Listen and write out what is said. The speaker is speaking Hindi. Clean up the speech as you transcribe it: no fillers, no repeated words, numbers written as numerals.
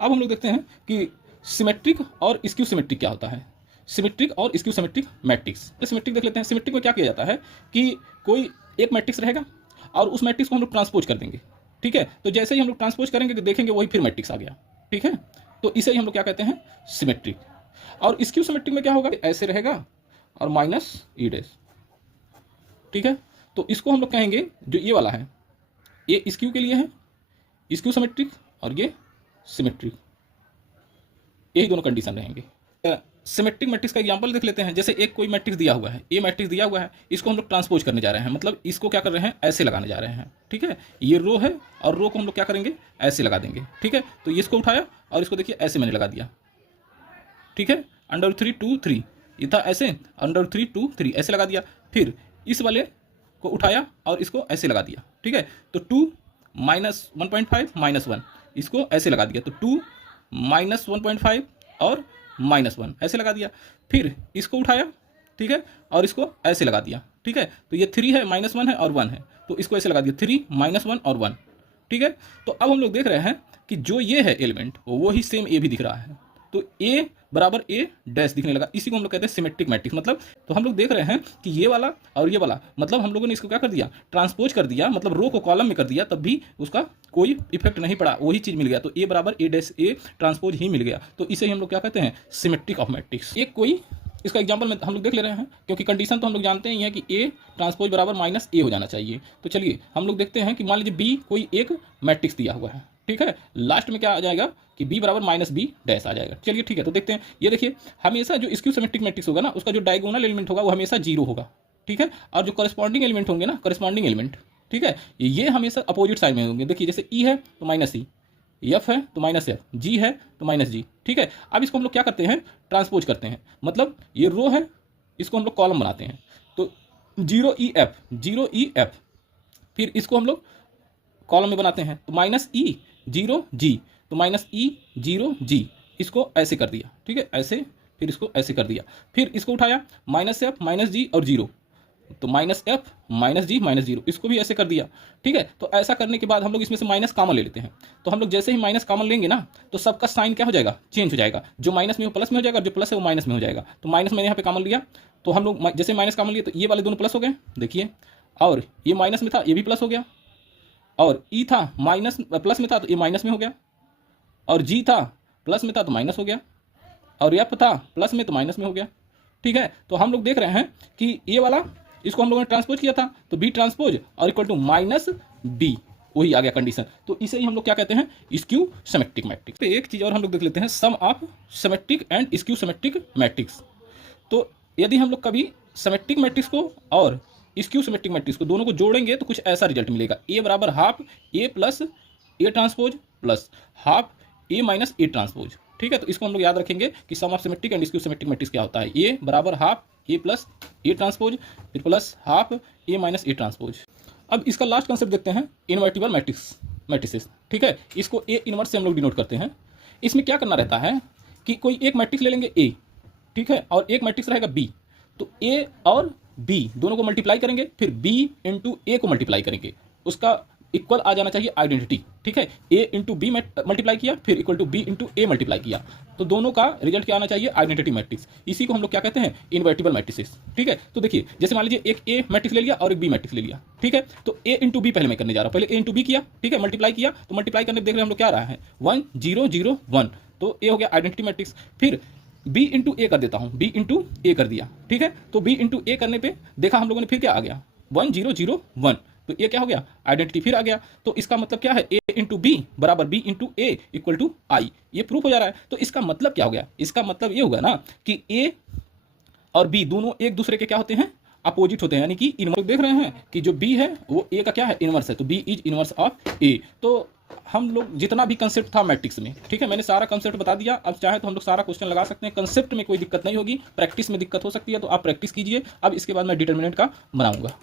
अब हम लोग देखते हैं कि सिमेट्रिक और स्क्यू सिमेट्रिक क्या होता है। सिमेट्रिक और स्क्यू सिमेट्रिक मैट्रिक्स। सिमेट्रिक देख लेते हैं। सिमेट्रिक में क्या किया जाता है कि कोई एक मैट्रिक्स रहेगा और उस मैट्रिक्स को हम लोग ट्रांसपोज कर देंगे, ठीक है। तो जैसे ही हम लोग ट्रांसपोज करेंगे तो देखेंगे वही फिर मैट्रिक्स आ गया, ठीक है। तो इसे ही हम लोग क्या कहते हैं, सिमेट्रिक। और स्क्यू सिमेट्रिक में क्या होगा, ऐसे रहेगा और माइनस ई डैश, ठीक है। तो इसको हम लोग कहेंगे जो ये वाला है ये स्क्यू के लिए है, स्क्यू सिमेट्रिक, और ये सिमेट्रिक, यही दोनों कंडीशन रहेंगे। सिमेट्रिक मैट्रिक्स का एग्जांपल देख लेते हैं। जैसे एक कोई मैट्रिक्स दिया हुआ है, ये मैट्रिक्स दिया हुआ है, इसको हम लोग ट्रांसपोज करने जा रहे हैं, मतलब इसको क्या कर रहे हैं, ऐसे लगाने जा रहे हैं, ठीक है। ये रो है और रो को हम लोग क्या करेंगे, ऐसे लगा देंगे, ठीक है। तो इसको उठाया और इसको देखिए ऐसे मैंने लगा दिया, ठीक है। √3 2 3 ये था ऐसे, √3 2 3 ऐसे लगा दिया। फिर इस वाले को उठाया और इसको ऐसे लगा दिया, ठीक है। तो 2 -1.5 -1 इसको ऐसे लगा दिया, तो 2 -1.5 और -1 ऐसे लगा दिया। फिर इसको उठाया, ठीक है, और इसको ऐसे लगा दिया, ठीक है। तो ये 3 है, -1 है और 1 है, तो इसको ऐसे लगा दिया, 3 -1 और 1, ठीक है। तो अब हम लोग देख रहे हैं कि जो ये है एलिमेंट वो ही सेम ए भी दिख रहा है, तो ए बराबर ए डैश दिखने लगा। इसी को हम लोग कहते हैं सिमेट्रिक मैट्रिक्स। मतलब तो हम लोग देख रहे हैं कि ये वाला और ये वाला, मतलब हम लोगों ने इसको क्या कर दिया, ट्रांसपोज कर दिया, मतलब रो को कॉलम में कर दिया, तब भी उसका कोई इफेक्ट नहीं पड़ा, वही चीज मिल गया। तो ए बराबर ए डैश ए ट्रांसपोज ही मिल गया। तो इसे ही हम लोग क्या कहते हैं, सिमेट्रिक ऑफ मैट्रिक्स। एक कोई इसका एग्जाम्पल में हम लोग देख ले रहे हैं, क्योंकि कंडीशन तो हम लोग जानते ही हैं कि ए ट्रांसपोज बराबर -a हो जाना चाहिए। तो चलिए हम लोग देखते हैं कि मान लीजिए बी कोई एक मैट्रिक्स दिया हुआ है, ठीक है। लास्ट में क्या आ जाएगा कि b बराबर -b डैश आ जाएगा। चलिए ठीक है, तो देखते हैं। ये देखिए हमेशा जो स्क्यू सिमेट्रिक मैट्रिक्स होगा ना, उसका जो डायगोनल एलिमेंट होगा वो हमेशा 0 होगा, ठीक है। और जो करस्पॉन्डिंग एलिमेंट होंगे ना, करस्पॉन्डिंग एलिमेंट, ठीक है, ये हमेशा अपोजिट साइड में होंगे। देखिए जैसे ई है तो -e, एफ है तो -f, जी है तो -g, ठीक है। अब इसको हम लोग क्या करते हैं, ट्रांसपोज करते हैं, मतलब ये रो है, इसको हम लोग कॉलम बनाते हैं, तो 0e f, फिर इसको हम लोग कॉलम में बनाते हैं, तो -e 0g, तो -e 0g, इसको ऐसे कर दिया, ठीक है, ऐसे, फिर इसको ऐसे कर दिया। फिर इसको उठाया, -f -g और 0, तो -f -g -0, इसको भी ऐसे कर दिया, ठीक है। तो ऐसा करने के बाद हम लोग इसमें से माइनस कॉमन ले लेते हैं। तो हम लोग जैसे ही माइनस कॉमन लेंगे ना, तो सबका साइन क्या हो जाएगा, चेंज हो जाएगा। जो माइनस में वो प्लस में हो जाएगा, और जो प्लस है वो माइनस में हो जाएगा। तो माइनस मैंने यहाँ पे कॉमन लिया, तो हम लोग जैसे माइनस कॉमन लिए तो ये वाले दोनों प्लस हो गए, देखिए। और ये माइनस में था, ये भी प्लस हो गया। और ई था माइनस प्लस में था, तो ये माइनस में हो गया। और जी था प्लस में था तो माइनस हो गया। और एफ था प्लस में तो माइनस में हो गया, ठीक है। तो हम लोग देख रहे हैं कि ये वाला, इसको हम लोगों ने ट्रांसपोज किया था, तो बी ट्रांसपोज और इक्वल टू -b, वही आ गया कंडीशन। तो इसे ही हम लोग क्या कहते हैं, स्क्यू सिमेट्रिक मैट्रिक्स। एक चीज और हम लोग देख लेते हैं, sum of symmetric and skew symmetric matrix. तो यदि हम लोग कभी सिमेट्रिक मैट्रिक्स को और स्क्यू सिमेट्रिक मैट्रिक्स को दोनों को जोड़ेंगे तो कुछ ऐसा रिजल्ट मिलेगा, ए बराबर half A plus A transpose plus half A minus A transpose, ठीक है। तो इसको हम लोग याद रखेंगे कि sum of symmetric and skew symmetric matrix क्या होता है, ए बराबर half A plus A transpose, फिर plus half A minus A transpose. अब इसका लास्ट कंसेप्ट देखते हैं, इनवर्टिबल मैट्रिसेस, ठीक है। इसको ए इनवर्स से हम लोग डिनोट करते हैं। इसमें क्या करना रहता है कि कोई एक मैट्रिक्स ले लेंगे ए, ठीक है, और एक मैट्रिक्स रहेगा बी, तो ए और बी दोनों को मल्टीप्लाई करेंगे, फिर बी इंटू ए को मल्टीप्लाई करेंगे, उसका इक्वल आ जाना चाहिए आइडेंटिटी, ठीक है। ए इंटू बी मल्टीप्लाई किया, फिर equal to B into A multiply किया, तो दोनों का रिजल्ट क्या आना चाहिए, आइडेंटिटी मैट्रिक्स। इसी को हम लोग क्या कहते हैं, इनवर्टिबल मैट्रिसेस, ठीक है। तो देखिए जैसे मान लीजिए एक ए मैट्रिक्स ले लिया और एक बी मैट्रिक्स ले लिया, ठीक है। तो ए इंटू बी पहले मैं करने जा रहा हूँ, पहले ए इंटू बी किया, ठीक है, मल्टीप्लाई किया, तो मल्टीप्लाई करने देख रहे हैं हम लोग क्या आ रहा है, 1 0 0 1, तो ए हो गया आइडेंटिटी मैट्रिक्स। फिर बी इंटू ए कर देता हूँ, बी इंटू ए कर दिया, ठीक है। तो बी इंटू ए करने पे देखा हम लोगों ने, फिर क्या आ गया, 1 0 0 1, तो ये क्या हो गया, आइडेंटिटी फिर आ गया। तो इसका मतलब क्या है, ए इंटू बी बराबर B into A equal to I, ये प्रूफ हो जा रहा है। तो इसका मतलब क्या हो गया, इसका मतलब ये होगा ना कि ए और बी दोनों एक दूसरे के क्या होते हैं, अपोजिट होते हैं, यानी कि इनवर्स। देख रहे हैं कि जो बी है वो ए का क्या है, इनवर्स है, तो बी इज इनवर्स ऑफ ए। तो हम लोग जितना भी कंसेप्ट था मैट्रिक्स में, ठीक है, मैंने सारा कंसेप्ट बता दिया। अब चाहे तो हम लोग सारा क्वेश्चन लगा सकते हैं, कंसेप्ट में कोई दिक्कत नहीं होगी, प्रैक्टिस में दिक्कत हो सकती है, तो आप प्रैक्टिस कीजिए। अब इसके बाद मैं डिटर्मिनेंट का बनाऊंगा।